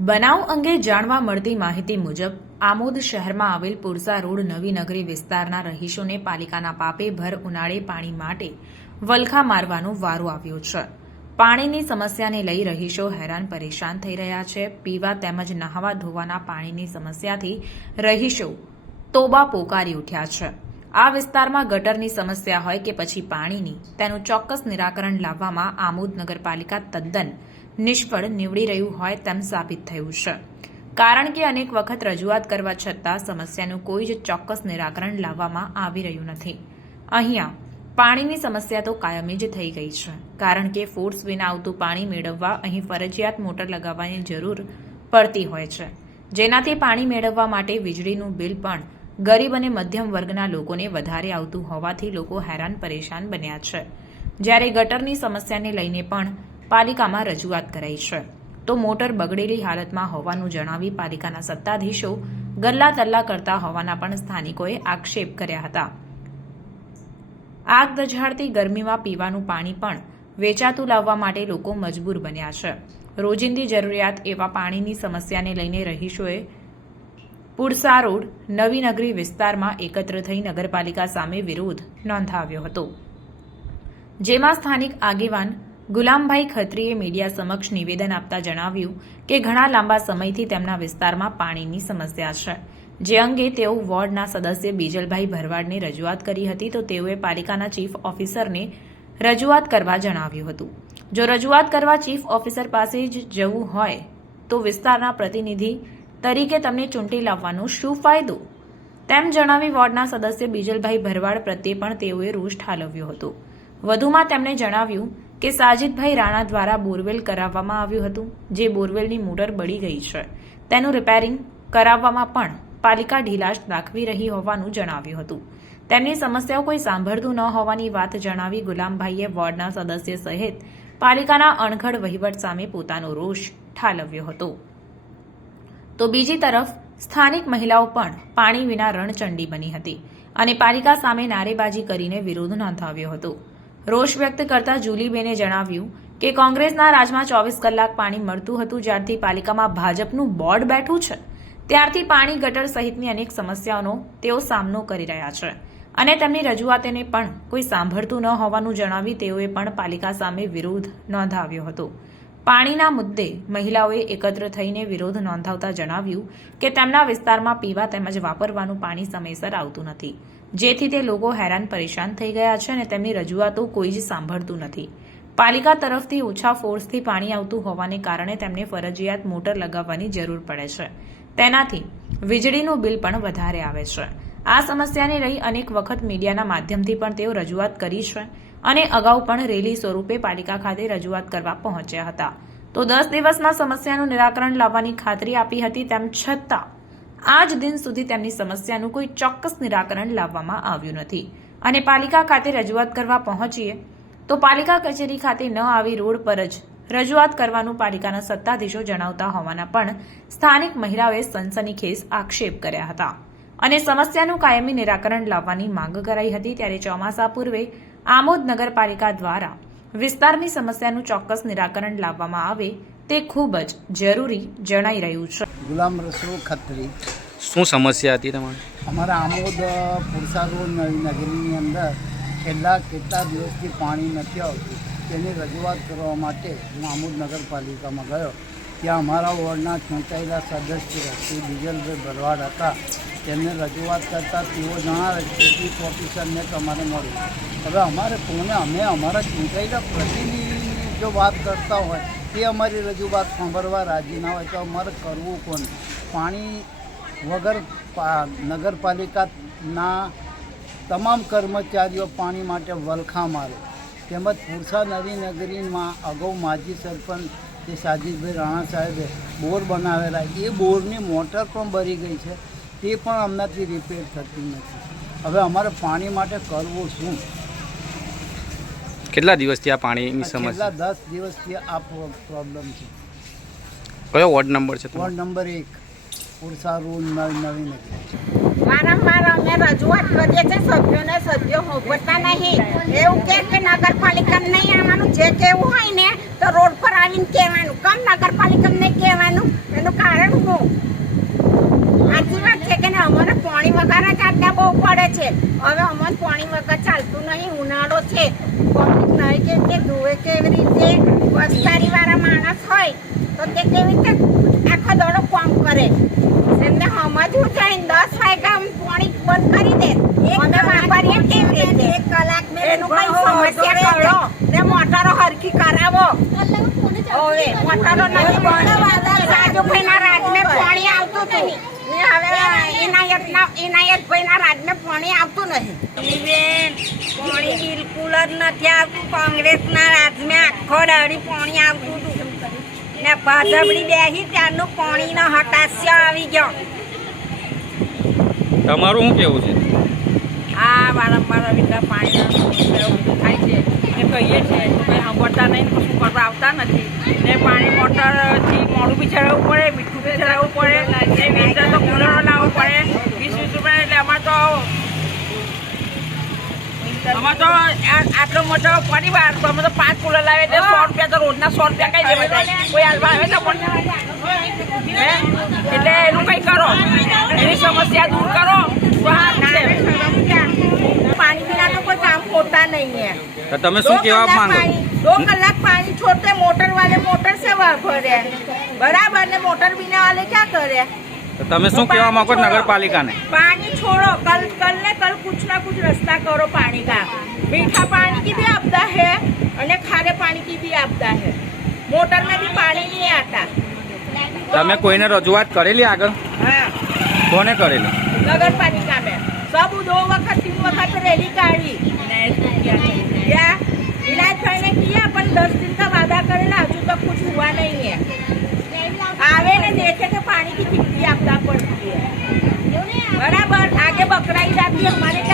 બનાવ અંગે જાણવા મળતી માહિતી મુજબ, આમોદ શહેરમાં આવેલ પુરસા રોડ નવી નગરી વિસ્તારના રહીશોને પાલિકાના પાપે ભર ઉનાળે પાણી માટે વલખા મારવાનો વારો આવ્યો છે. પાણીની સમસ્યાને લઈ રહીશો હેરાન પરેશાન થઈ રહ્યા છે. પીવા તેમજ નહાવા ધોવાના પાણીની સમસ્યાથી રહીશો તોબા પોકારી ઉઠ્યા છે. આ વિસ્તારમાં ગટરની સમસ્યા હોય કે પછી પાણીની, તેનું ચોક્કસ નિરાકરણ લાવવામાં આમોદ નગરપાલિકા તદ્દન નિષ્ફળ નીવડી રહ્યું હોય તેમ સાબિત થયું છે. કારણ કે અનેક વખત રજૂઆત કરવા છતાં સમસ્યાનું કોઈ જ ચોક્કસ નિરાકરણ લાવવામાં આવી રહ્યું નથી. અહીંયા પાણીની સમસ્યા તો કાયમી જ થઈ ગઈ છે. કારણ કે ફોર્સ વિના આવતું પાણી મેળવવા અહીં ફરજિયાત મોટર લગાવવાની જરૂર પડતી હોય છે. જેનાથી પાણી મેળવવા માટે વીજળીનું બિલ પણ ગરીબ અને મધ્યમ વર્ગના લોકોને વધારે આવતું હોવાથી લોકો હેરાન પરેશાન બન્યા છે. જ્યારે ગટરની સમસ્યાને લઈને પણ પાલિકામાં રજૂઆત કરાઈ છે. તો મોટર બગડેલી હાલતમાં હોવાનું જણાવી પાલિકાના સત્તાધીશો ગલ્લા તલ્લા કરતા હોવાના પણ સ્થાનિકોએ આક્ષેપ કર્યા હતા. આગ દઝાડતી ગરમીમાં પીવાનું પાણી પણ વેચાતું લાવવા માટે લોકો મજબૂર બન્યા છે. રોજિંદી જરૂરિયાત એવા પાણીની સમસ્યાને લઈને રહીશોએ પુરસા રોડ નવીનગરી વિસ્તારમાં એકત્ર થઈ નગરપાલિકા સામે વિરોધ નોંધાવ્યો હતો. જેમાં સ્થાનિક આગેવાન ગુલામભાઈ ખત્રીએ મીડિયા સમક્ષ નિવેદન આપતા જણાવ્યું કે ઘણા લાંબા સમયથી તેમના વિસ્તારમાં પાણીની સમસ્યા છે. જે અંગે તેઓ વોર્ડના સદસ્ય બીજલભાઈ ભરવાડને રજૂઆત કરી હતી તો તેઓએ પાલિકાના ચીફ ઓફિસરને રજૂઆત કરવા જણાવ્યું હતું. જો રજૂઆત કરવા ચીફ ઓફિસર પાસે જ જવું હોય તો વિસ્તારના પ્રતિનિધિ તરીકે તમને ચૂંટી લાવવાનો શું ફાયદો? તેમ જણાવી વોર્ડના સદસ્ય બીજલભાઈ ભરવાડ પ્રત્યે પણ તેઓએ રોષ ઠાલવ્યો હતો. વધુમાં તેમણે જણાવ્યું કે સાજિદભાઈ રાણા દ્વારા બોરવેલ કરાવવામાં આવ્યું હતું, જે બોરવેલની મોટર બળી ગઈ છે. તેનું રિપેરિંગ કરાવવામાં પણ પાલિકા ઢીલાશ દાખવી રહી હોવાનું જણાવ્યું હતું. તેમની સમસ્યાઓ કોઈ સાંભળતું ન હોવાની વાત જણાવી ગુલામભાઈએ વોર્ડના સદસ્ય સહિત પાલિકાના અણઘડ વહીવટ સામે પોતાનો રોષ ઠાલવ્યો હતો. તો બીજી તરફ સ્થાનિક મહિલાઓ પણ પાણી વિના રણચંડી બની હતી અને પાલિકા સામે નારેબાજી કરીને વિરોધ નોંધાવ્યો હતો. રોષ વ્યક્ત કરતા જુલીબેને જણાવ્યું કે કોંગ્રેસના રાજમાં ચોવીસ કલાક પાણી મળતું હતું જ્યારથી પાલિકામાં ભાજપનું બોર્ડ બેઠું છે. ત્યારથી પાણી ગટર સહિતની અનેક સમસ્યાઓનો તેઓ સામનો કરી રહ્યા છે અને તેમની રજૂઆતોને પણ કોઈ સાંભળતું ન હોવાનું જણાવી તેઓએ પણ પાલિકા સામે વિરોધ નોંધાવ્યો હતો. પાણીના મુદ્દે મહિલાઓએ એકત્ર થઈને વિરોધ નોંધાવતા જણાવ્યું કે તેમના વિસ્તારમાં પીવા તેમજ વાપરવાનું પાણી સમયસર આવતું નથી. જેથી તે લોકો હેરાન પરેશાન થઈ ગયા છે અને તેમની રજૂઆતો કોઈ જ સાંભળતું નથી. પાલિકા તરફથી ઓછા ફોર્સથી પાણી આવતું હોવાને કારણે તેમને ફરજિયાત મોટર લગાવવાની જરૂર પડે છે. તેનાથી વીજળીનું બિલ પણ વધારે આવે છે. આ સમસ્યાને લઈ અનેક વખત મીડિયાના માધ્યમથી પણ તેઓ રજૂઆત કરી છે અને અગાઉ પણ રેલી સ્વરૂપે પાલિકા ખાતે રજૂઆત કરવા પહોંચ્યા હતા. તો દસ દિવસમાં સમસ્યાનું નિરાકરણ લાવવાની ખાતરી આપી હતી તેમ છતાં, આજ દિન સુધી તેમની સમસ્યાનું કોઈ ચોક્કસ નિરાકરણ લાવવામાં આવ્યું નથી. અને પાલિકા ખાતે રજૂઆત કરવા પહોંચીએ, તો પાલિકા કચેરી ખાતે ન આવી રોડ પર જ રજૂઆત કરવાનું પાલિકાના સત્તાધીશો જણાવતા હોવાના પણ સ્થાનિક મહિલાઓએ સનસનીખેજ આક્ષેપ કર્યા હતા. અને સમસ્યાનું કાયમી નિરાકરણ લાવવાની માંગ કરાઈ હતી ત્યારે ચોમાસા પૂર્વે આમોદ નગરપાલિકા દ્વારા વિસ્તારની સમસ્યાનું ચોક્કસ નિરાકરણ લાવવામાં આવે તે ખૂબ જ જરૂરી જણાઈ રહ્યું છે. ગુલામ રસૂલ ખત્રી. શું સમસ્યા હતી તમારે? અમારા આમોદ પુરસા રોડ નવી નગરીની અંદર છેલ્લા કેટલા દિવસથી પાણી નથી આવતું. તેની રજૂઆત કરવા માટે હું આમોદ નગરપાલિકામાં ગયો. ત્યાં અમારા વોર્ડના ચૂંટાયેલા સદસ્ય શ્રી બીજલભાઈ ભરવાડ હતા. તેમને રજૂઆત કરતાં તેઓ જણાવે કે ચીફ ઓફિસરને તમારે મળ્યું હવે અમારે કોને, અમે અમારા ચૂંટાયેલા પ્રતિનિધિની જો વાત કરતા હોય, તે અમારી રજૂઆત સાંભળવા રાજી ના હોય તો અમારે કરવું કોને પાણી વગર નગરપાલિકાના તમામ કર્મચારીઓ પાણી માટે વલખા મારે. તેમજ પુરસા નવી નગરીમાં અગાઉ માજી સરપંચ તે સાજીદભાઈ રાણા સાહેબે બોર બનાવેલા. એ બોરની મોટર પણ બરી ગઈ છે. તે પણ હમણાંથી રિપેર થતી નથી. હવે અમારે પાણી માટે કરવું શું? કેટલા દિવસથી આ પાણીની સમસ્યા? કેટલા દસ દિવસથી આ પ્રોબ્લેમ છે. કયો વોર્ડ નંબર છે વોર્ડ નંબર એક પુરસા રોડ નવી નવી નગરી વારંવાર અમે રજૂઆત કરીએ છીએ સભ્યોને સભ્યો હોભળતા નહીં. એવું કે કે નગરપાલિકા નહીં આવવાનું? જે કેવું હોય ને તો આવીને કહેવાનું. કમ નગરપાલિકા નહીં કહેવાનું. એનું કારણ હું સાચી વાત છે કે અમારે પાણી વગર જ આટલા બહુ પડે છે. હવે અમારે પાણી વગર ચાલતું નહીં ઉનાળો છે. પબ્લિક નહીં કે કે ધોવે કેવી રીતે? વસ્તારી વાળા માણસ હોય તો તે કેવી રીતે આખો દોડો કામ કરે? એમને સમજવું જાય દસ વાગ્યા પાણી બંધ કરી દે. અમે વાપરીએ કેવી રીતે? એક કલાક એનું કઈ સમસ્યા કરો ને મોટરો હરખી કરાવો હવે મોટરો નથી બંધ રાજુભાઈના રાજને પાણી આવતું હતું ને હવે ઇનાયતના ઇનાયતભાઈના રાજને પાણી આવતું નહીં. બેન પાણી બિલકુલ જ નથી આવતું. કોંગ્રેસના રાજને આખો દાડી પાણી આવતું હતું. ને ભાજપડી બેસી ત્યારનું પાણીનો હતાશ્ય આવી ગયો. તમારું શું કેવું છે? આ વારંવાર આવી રીતના પાણીના થાય છે એ કહીએ છીએ કંઈ સાંભળતા નહીં કશું કરવા આવતા નથી. ને પાણી મોટરથી મોડું બી ચડાવવું પડે, મીઠું બી ચડાવવું પડે એ વીસ તો કુલરો લાવવું પડે. વીસ વીસ રૂપિયા એટલે અમારે તો અમારે તો આટલો મોટો પરિવાર, તો અમે તો પાંચ કુલર લાવે એટલે સો રૂપિયા તો રોજના સો રૂપિયા કઈ દેવા જાય? કોઈ આવે તો પણ? એટલે એનું કંઈ કરો? એની સમસ્યા દૂર કરો. તો સારું છે પાણી बिना तो कोई काम होता नहीं है તો તમે दो શું કહેવા कलाक માંગો पानी दो कलाक पानी छोड़ते मोटर वाले मोटर से वहाँ भरे बराबर ने मोटर बिना वाले क्या करे તો તમે શું કહેવા માંગો છો નગરપાલિકાને पानी छोड़ो कल कल ने कल कुछ ना कुछ रास्ता करो पानी का मीठा पानी की भी आपदा है और खारे पानी की भी आपदा है मोटर में भी पानी नहीं आता તમે કોઈને રજૂઆત કરેલી આગળ हाँ કોને કરેલી नगर पालिका में सब दो વખત રેલી કાઢી इलाज करने किया अपन दस दिन का वादा करेला हजू तक कुछ हुआ नहीं है आवे ने देखे के पानी की किटकी आपदा पड़ती है बराबर आगे बकराई जाती है हमारे